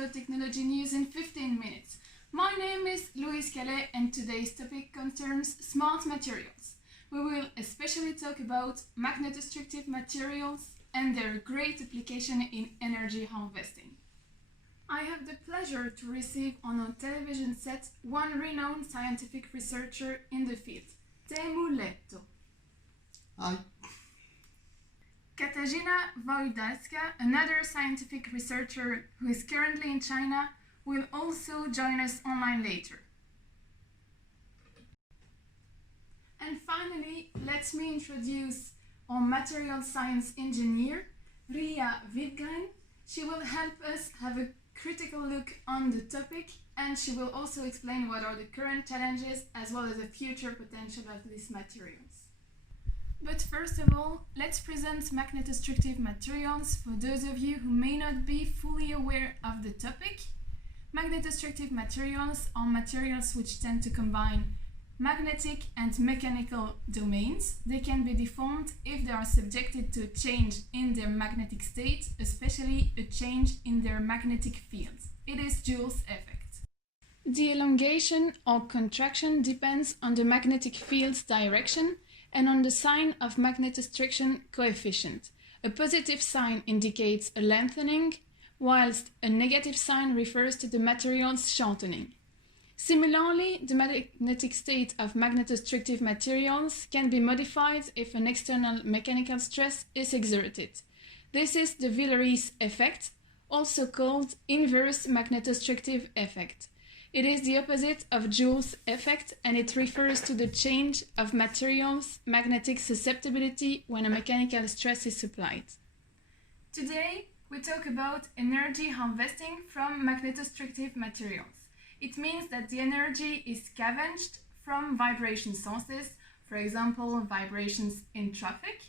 Aalto Technology News in 15 minutes. My name is Louise Calais and today's topic concerns smart materials. We will especially talk about magnetostrictive materials and their great application in energy harvesting. I have the pleasure to receive on our television set one renowned scientific researcher in the field, Aalto. Hi. Katarzyna Wojtalska, another scientific researcher who is currently in China, will also join us online later. And finally, let me introduce our material science engineer, Ria Wittgren. She will help us have a critical look on the topic, and she will also explain what are the current challenges as well as the future potential of these materials. But first of all, let's present magnetostrictive materials for those of you who may not be fully aware of the topic. Magnetostrictive materials are materials which tend to combine magnetic and mechanical domains. They can be deformed if they are subjected to a change in their magnetic state, especially a change in their magnetic fields. It is Joule's effect. The elongation or contraction depends on the magnetic field's direction and on the sign of magnetostriction coefficient. A positive sign indicates a lengthening, whilst a negative sign refers to the material's shortening. Similarly, the magnetic state of magnetostrictive materials can be modified if an external mechanical stress is exerted. This is the Villeroy's effect, also called inverse magnetostrictive effect. It is the opposite of Joule's effect, and it refers to the change of materials' magnetic susceptibility when a mechanical stress is applied. Today, we talk about energy harvesting from magnetostrictive materials. It means that the energy is scavenged from vibration sources, for example, vibrations in traffic,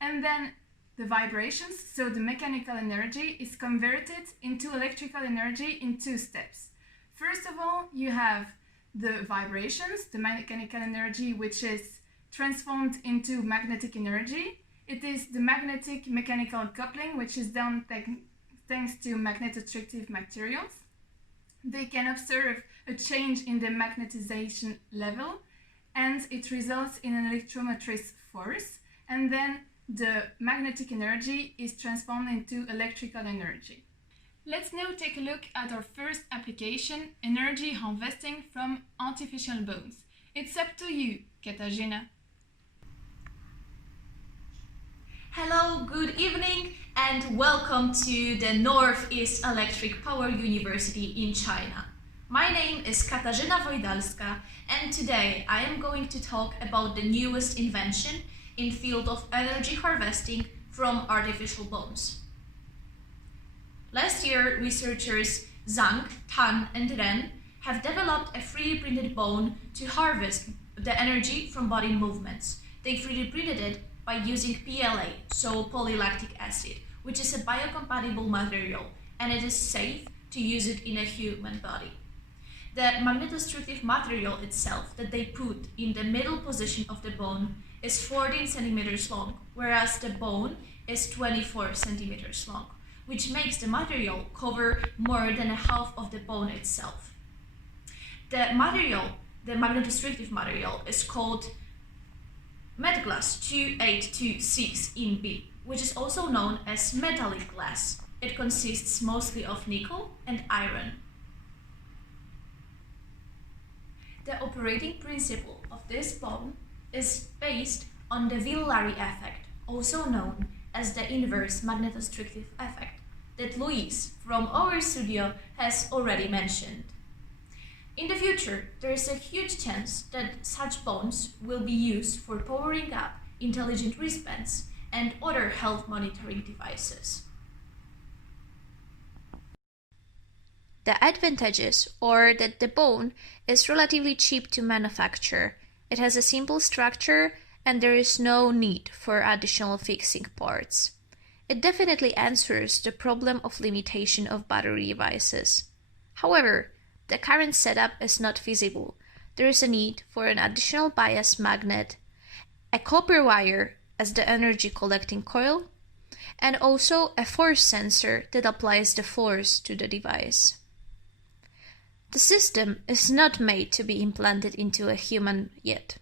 and then the vibrations, so the mechanical energy, is converted into electrical energy in two steps. First of all, you have the vibrations, the mechanical energy, which is transformed into magnetic energy. It is the magnetic mechanical coupling, which is done thanks to magnetostrictive materials. They can observe a change in the magnetization level, and it results in an electromotric force, and then the magnetic energy is transformed into electrical energy. Let's now take a look at our first application, energy harvesting from artificial bones. It's up to you, Katarzyna. Hello, good evening, and welcome to the Northeast Electric Power University in China. My name is Katarzyna Wojtalska, and today I am going to talk about the newest invention in field of energy harvesting from artificial bones. Last year, researchers Zhang, Tan, and Ren have developed a 3D printed bone to harvest the energy from body movements. They 3D printed it by using PLA, so polylactic acid, which is a biocompatible material, and it is safe to use it in a human body. The magnetostrictive material itself that they put in the middle position of the bone is 14 centimeters long, whereas the bone is 24 centimeters long, which makes the material cover more than a half of the bone itself. The magnetostrictive material, is called Medglass 2826 in B, which is also known as metallic glass. It consists mostly of nickel and iron. The operating principle of this bone is based on the Villeroy effect, also known as the inverse magnetostrictive effect, that Louise from our studio has already mentioned. In the future, there is a huge chance that such bones will be used for powering up intelligent wristbands and other health monitoring devices. The advantages are that the bone is relatively cheap to manufacture. It has a simple structure and there is no need for additional fixing parts. It definitely answers the problem of limitation of battery devices. However, the current setup is not feasible. There is a need for an additional bias magnet, a copper wire as the energy collecting coil, and also a force sensor that applies the force to the device. The system is not made to be implanted into a human yet.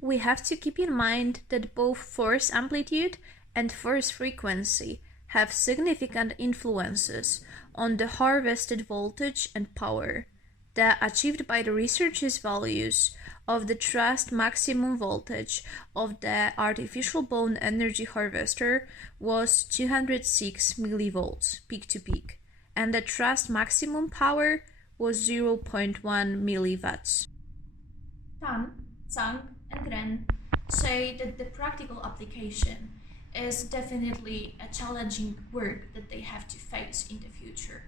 We have to keep in mind that both force amplitude and force frequency have significant influences on the harvested voltage and power. The achieved by the researchers' values of the thrust maximum voltage of the artificial bone energy harvester was 206 millivolts peak to peak, and the thrust maximum power was 0.1 milliwatts. Tan, Zhang, and Ren say that the practical application is definitely a challenging work that they have to face in the future.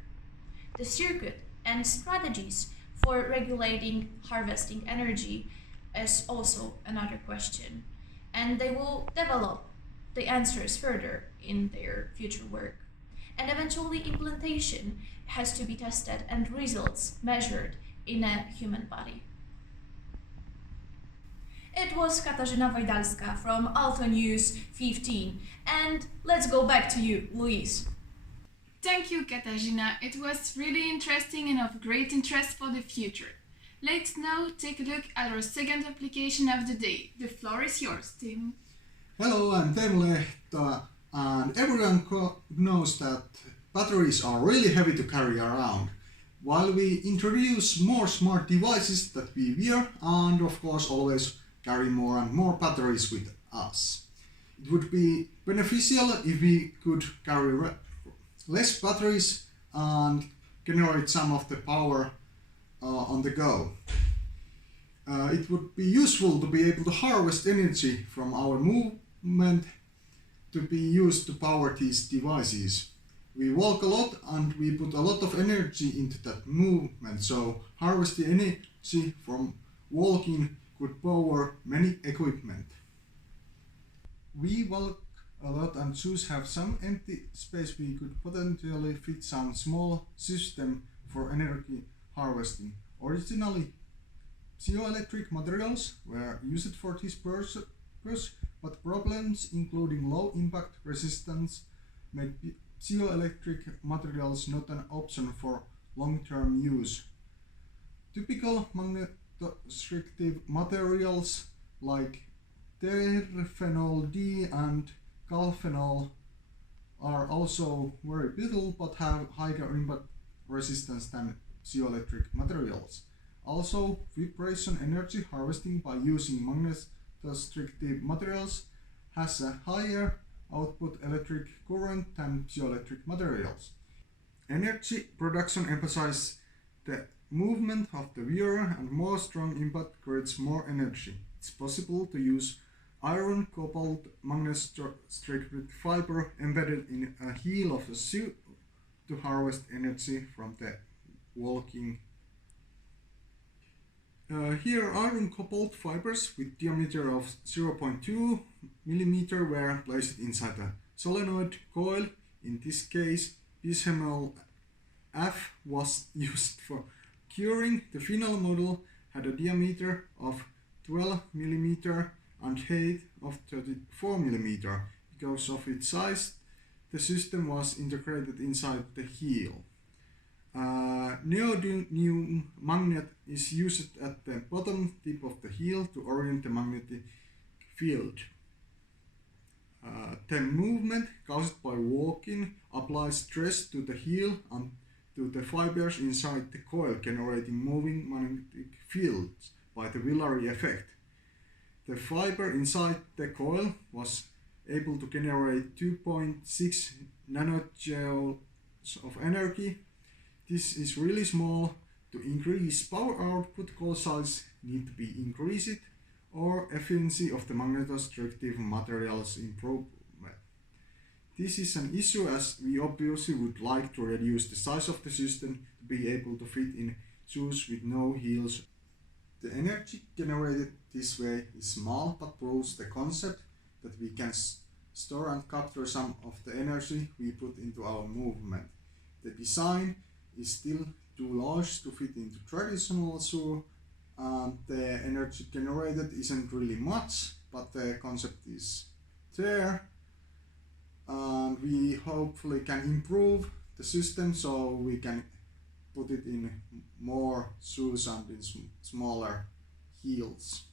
The circuit and strategies for regulating harvesting energy is also another question, and they will develop the answers further in their future work. And eventually implantation has to be tested and results measured in a human body. It was Katarzyna Wajdalska from Aalto News 15, and let's go back to you, Louise. Thank you, Katarzyna. It was really interesting and of great interest for the future. Let's now take a look at our second application of the day. The floor is yours, Tim. Hello, I'm Teemu Lehto, and everyone knows that batteries are really heavy to carry around. While we introduce more smart devices that we wear and of course always carry more and more batteries with us. It would be beneficial if we could carry less batteries and generate some of the power on the go. It would be useful to be able to harvest energy from our movement to be used to power these devices. We walk a lot and we put a lot of energy into that movement, so harvest the energy from walking could power many equipment. We walk a lot and thus have some empty space. We could potentially fit some small system for energy harvesting. Originally, piezoelectric materials were used for this purpose, but problems including low impact resistance made piezoelectric materials not an option for long-term use. Typical magnetostrictive materials like terphenol D and galphenol are also very brittle but have higher impact resistance than piezoelectric materials. Also, vibration energy harvesting by using magnetostrictive materials has a higher output electric current than piezoelectric materials. Energy production emphasizes the movement of the wearer, and more strong impact creates more energy. It's possible to use iron cobalt magnetostrictive fiber embedded in a heel of a suit to harvest energy from the walking. Here iron cobalt fibers with diameter of 0.2 mm were placed inside a solenoid coil. In this case, bisphenol F was used for curing. The final model had a diameter of 12 mm and height of 34 mm. Because of its size, the system was integrated inside the heel. Neodymium magnet is used at the bottom tip of the heel to orient the magnetic field. The movement caused by walking applies stress to the heel and to the fibers inside the coil, generating moving magnetic fields by the Villari effect. The fiber inside the coil was able to generate 2.6 nanojoules of energy. This is really small. To increase power output, coil size need to be increased or efficiency of the magnetostrictive materials improvement. This is an issue as we obviously would like to reduce the size of the system to be able to fit in shoes with no heels. The energy generated this way is small but proves the concept that we can store and capture some of the energy we put into our movement. The design is still too large to fit into traditional shoe, and the energy generated isn't really much. but the concept is there, and we hopefully can improve the system so we can put it in more shoes and in smaller heels.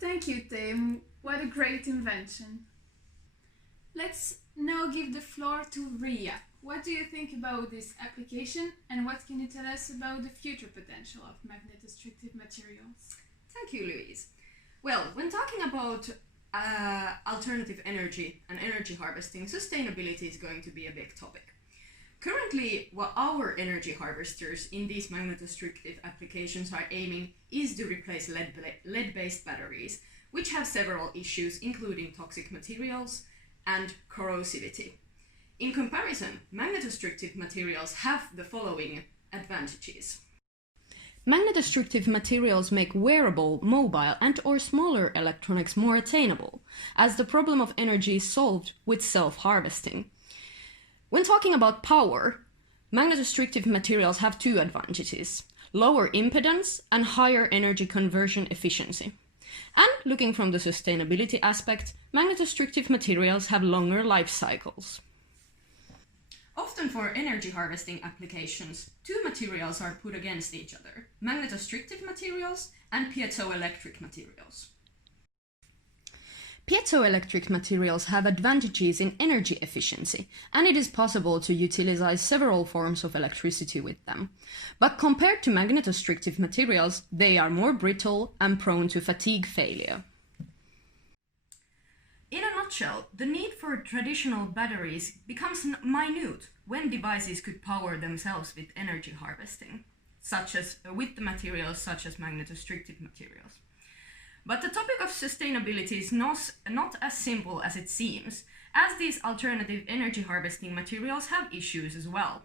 Thank you, Tim. What a great invention. Let's now give the floor to Ria. What do you think about this application, and what can you tell us about the future potential of magnetostrictive materials? Thank you, Louise. Well, when talking about alternative energy and energy harvesting, sustainability is going to be a big topic. Currently, what our energy harvesters in these magnetostrictive applications are aiming is to replace lead-based batteries, which have several issues, including toxic materials and corrosivity. In comparison, magnetostrictive materials have the following advantages. Magnetostrictive materials make wearable, mobile and/or smaller electronics more attainable, as the problem of energy is solved with self-harvesting. When talking about power, magnetostrictive materials have two advantages: lower impedance and higher energy conversion efficiency. And looking from the sustainability aspect, magnetostrictive materials have longer life cycles. Often for energy harvesting applications, two materials are put against each other: magnetostrictive materials and piezoelectric materials. Piezoelectric materials have advantages in energy efficiency, and it is possible to utilize several forms of electricity with them. But compared to magnetostrictive materials, they are more brittle and prone to fatigue failure. In a nutshell, the need for traditional batteries becomes minute when devices could power themselves with energy harvesting, with the materials such as magnetostrictive materials. But the topic of sustainability is not as simple as it seems, as these alternative energy harvesting materials have issues as well.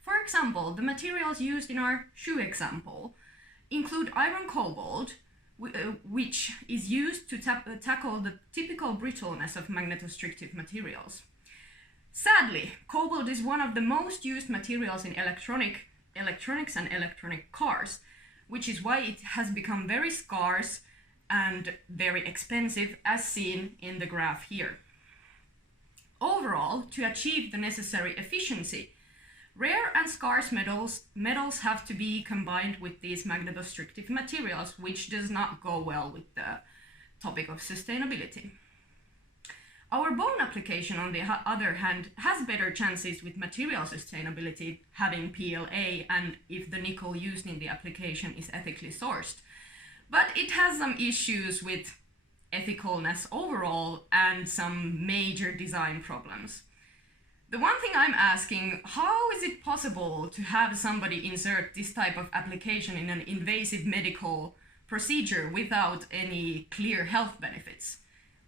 For example, the materials used in our shoe example include iron cobalt, which is used to tackle the typical brittleness of magnetostrictive materials. Sadly, cobalt is one of the most used materials in electronics and electronic cars, which is why it has become very scarce and very expensive, as seen in the graph here. Overall, to achieve the necessary efficiency, rare and scarce metals have to be combined with these magnetostrictive materials, which does not go well with the topic of sustainability. Our bone application, on the other hand, has better chances with material sustainability, having PLA, and if the nickel used in the application is ethically sourced. But it has some issues with ethicalness overall and some major design problems. The one thing I'm asking, how is it possible to have somebody insert this type of application in an invasive medical procedure without any clear health benefits?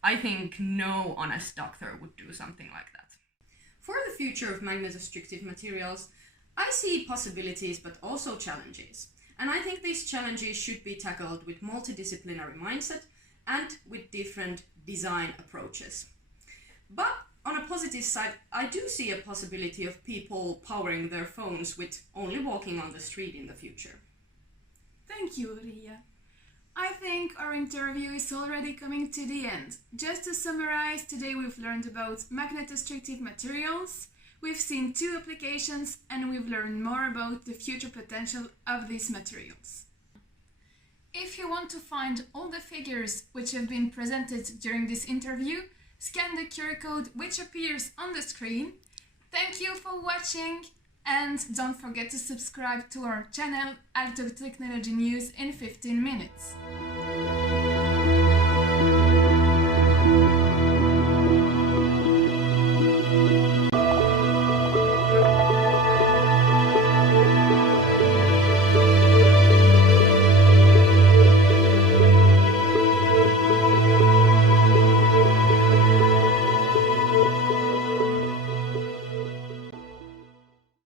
I think no honest doctor would do something like that. For the future of magnetostrictive materials, I see possibilities but also challenges. And I think these challenges should be tackled with multidisciplinary mindset and with different design approaches. But on a positive side, I do see a possibility of people powering their phones with only walking on the street in the future. Thank you, Ria. I think our interview is already coming to the end. Just to summarize, today we've learned about magnetostrictive materials, we've seen two applications, and we've learned more about the future potential of these materials. If you want to find all the figures which have been presented during this interview, scan the QR code which appears on the screen. Thank you for watching, and don't forget to subscribe to our channel Aalto Technology News in 15 minutes.